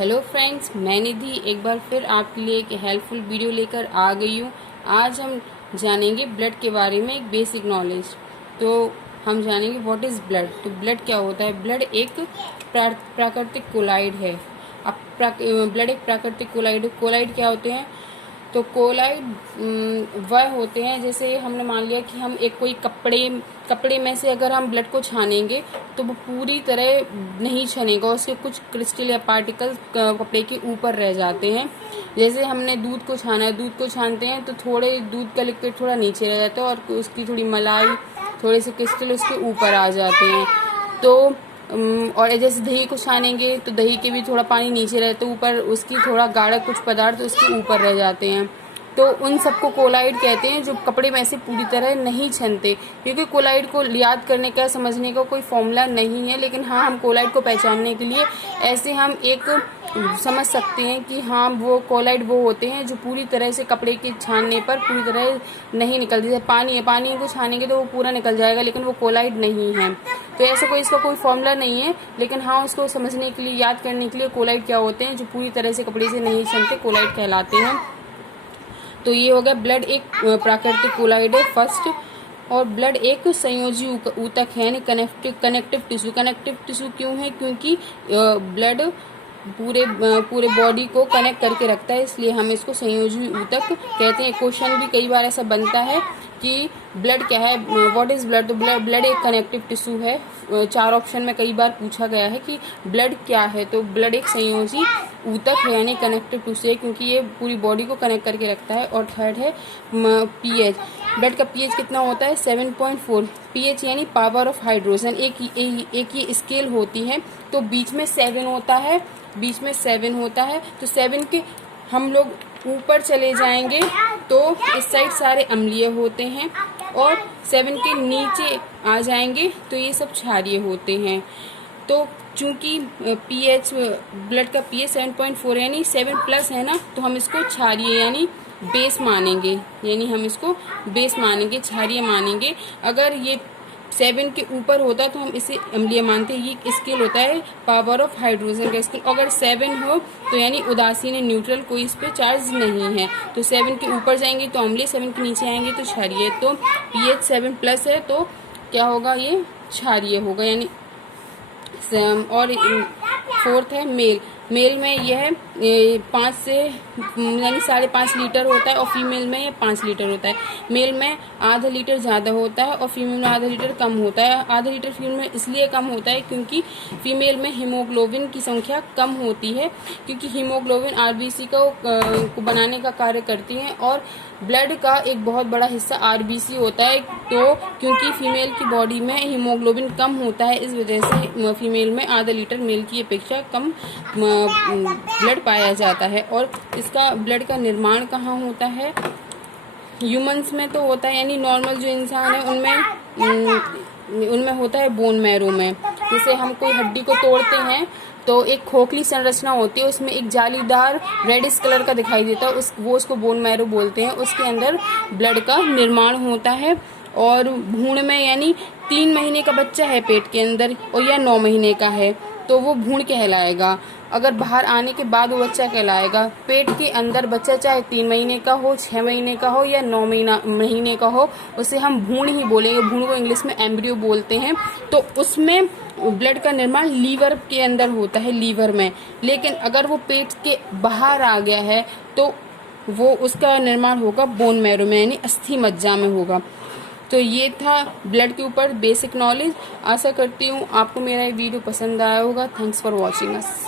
Hello friends, मैं निधि एक बार फिर आपके लिए एक हेल्पफुल वीडियो लेकर आ गई हूँ। आज हम जानेंगे ब्लड के बारे में एक बेसिक नॉलेज। तो हम जानेंगे व्हाट इज़ ब्लड। तो ब्लड क्या होता है? ब्लड एक प्राकृतिक कोलाइड है। अब ब्लड एक प्राकृतिक कोलाइड क्या होते हैं? तो कोलाइड वह होते हैं, जैसे हमने मान लिया कि हम एक कोई कपड़े में से अगर हम ब्लड को छानेंगे तो वो पूरी तरह नहीं छनेगा, उसके कुछ क्रिस्टल या पार्टिकल कपड़े के ऊपर रह जाते हैं। जैसे हमने दूध को छाना है, दूध को छानते हैं तो थोड़े दूध का लिक्विड थोड़ा नीचे रह जाता है और उसकी थोड़ी मलाई, थोड़े से क्रिस्टल उसके ऊपर आ जाते हैं। तो और जैसे दही को छानेंगे तो दही के भी थोड़ा पानी नीचे रहता है, ऊपर उसकी थोड़ा गाढ़ा कुछ पदार्थ उसके ऊपर रह जाते हैं। तो उन सबको कोलाइड कहते हैं, जो कपड़े में से पूरी तरह नहीं छनते। क्योंकि कोलाइड को याद करने का, समझने का कोई फॉर्मूला नहीं है, लेकिन हाँ, हम कोलाइड को पहचानने के लिए ऐसे हम एक समझ सकते हैं कि हाँ, वो कोलाइड वो होते हैं जो पूरी तरह से कपड़े के छानने पर पूरी तरह नहीं निकलती। जैसे पानी है, पानी को छानेंगे तो वो पूरा निकल जाएगा, लेकिन वो कोलाइड नहीं है। तो ऐसा कोई इसका कोई फॉर्मूला नहीं है, लेकिन हाँ, उसको समझने के लिए, याद करने के लिए कोलाइड क्या होते हैं जो पूरी तरह से कपड़े से नहीं छनते, कोलाइड कहलाते हैं। तो ये हो गया, ब्लड एक प्राकृतिक कोलाइड है फर्स्ट। और ब्लड एक संयोजी ऊतक है, यानी कनेक्टिव टिश्यू क्यों है? क्योंकि ब्लड पूरे बॉडी को कनेक्ट करके रखता है, इसलिए हम इसको संयोजी ऊतक कहते हैं। क्वेश्चन भी कई बार ऐसा बनता है कि ब्लड क्या है, व्हाट इज ब्लड। तो ब्लड एक कनेक्टिव टिश्यू है। 4 ऑप्शन में कई बार पूछा गया है कि ब्लड क्या है, तो ब्लड एक संयोजी ऊतक है, यानी कनेक्टिव टिश्यू है, क्योंकि ये पूरी बॉडी को कनेक्ट करके रखता है। और थर्ड है पीएच। ब्लड का पीएच कितना होता है? 7.4। पीएच यानी पावर ऑफ हाइड्रोजन। एक ये स्केल होती है, तो बीच में 7 होता है, तो 7 के हम लोग ऊपर चले जाएंगे तो इस साइड सारे अम्लीय होते हैं, और 7 के नीचे आ जाएंगे तो ये सब क्षारीय होते हैं। तो चूंकि पीएच, ब्लड का पीएच 7.4 यानी 7+ है ना, तो हम इसको क्षारीय यानी बेस मानेंगे, क्षारीय मानेंगे। अगर ये 7 के ऊपर होता तो हम इसे अम्लीय मानते हैं। ये स्केल होता है पावर ऑफ हाइड्रोजन का स्केल। अगर 7 हो तो यानी उदासीन है, न्यूट्रल, कोई इस पे चार्ज नहीं है। तो 7 के ऊपर जाएंगे तो अम्लीय, 7 के नीचे आएंगे तो क्षारीय। तो पीएच 7+ है तो क्या होगा? ये क्षारीय होगा, यानी। और फोर्थ है मेल में यह 5 से यानी 5.5 लीटर होता है, और फीमेल में यह 5 लीटर होता है। मेल में आधा लीटर ज़्यादा होता है और फीमेल में आधा लीटर कम होता है। आधा लीटर फीमेल में इसलिए कम होता है क्योंकि फीमेल में हीमोग्लोबिन की संख्या कम होती है, क्योंकि हीमोग्लोबिन आरबीसी को बनाने का कार्य करती है, और ब्लड का एक बहुत बड़ा हिस्सा आरबीसी होता है। तो क्योंकि फीमेल की बॉडी में हीमोग्लोबिन कम होता है, इस वजह से फीमेल में आधा लीटर मेल की अपेक्षा कम ब्लड पाया जाता है। और इसका ब्लड का निर्माण कहाँ होता है? ह्यूमंस में तो होता है, यानी नॉर्मल जो इंसान है उनमें होता है बोन मैरो में। जैसे हम कोई हड्डी को तोड़ते हैं तो एक खोखली संरचना होती है, उसमें एक जालीदार रेडिश कलर का दिखाई देता है, उसको बोन मैरो बोलते हैं। उसके अंदर ब्लड का निर्माण होता है। और भ्रूण में, यानी 3 महीने का बच्चा है पेट के अंदर और या 9 महीने का है तो वो भ्रूण कहलाएगा। अगर बाहर आने के बाद वो बच्चा कहलाएगा। पेट के अंदर बच्चा चाहे 3 महीने का हो, 6 महीने का हो या 9 महीने का हो, उसे हम भ्रूण ही बोलेंगे। भ्रूण को इंग्लिश में एम्ब्रियो बोलते हैं। तो उसमें ब्लड का निर्माण लीवर के अंदर होता है, लीवर में। लेकिन अगर वो पेट के बाहर आ गया है तो वो उसका निर्माण होगा बोन मैरो में, यानी अस्थि मज्जा में होगा। तो ये था ब्लड के ऊपर बेसिक नॉलेज। आशा करती हूँ आपको मेरा ये वीडियो पसंद आया होगा। Thanks for watching us.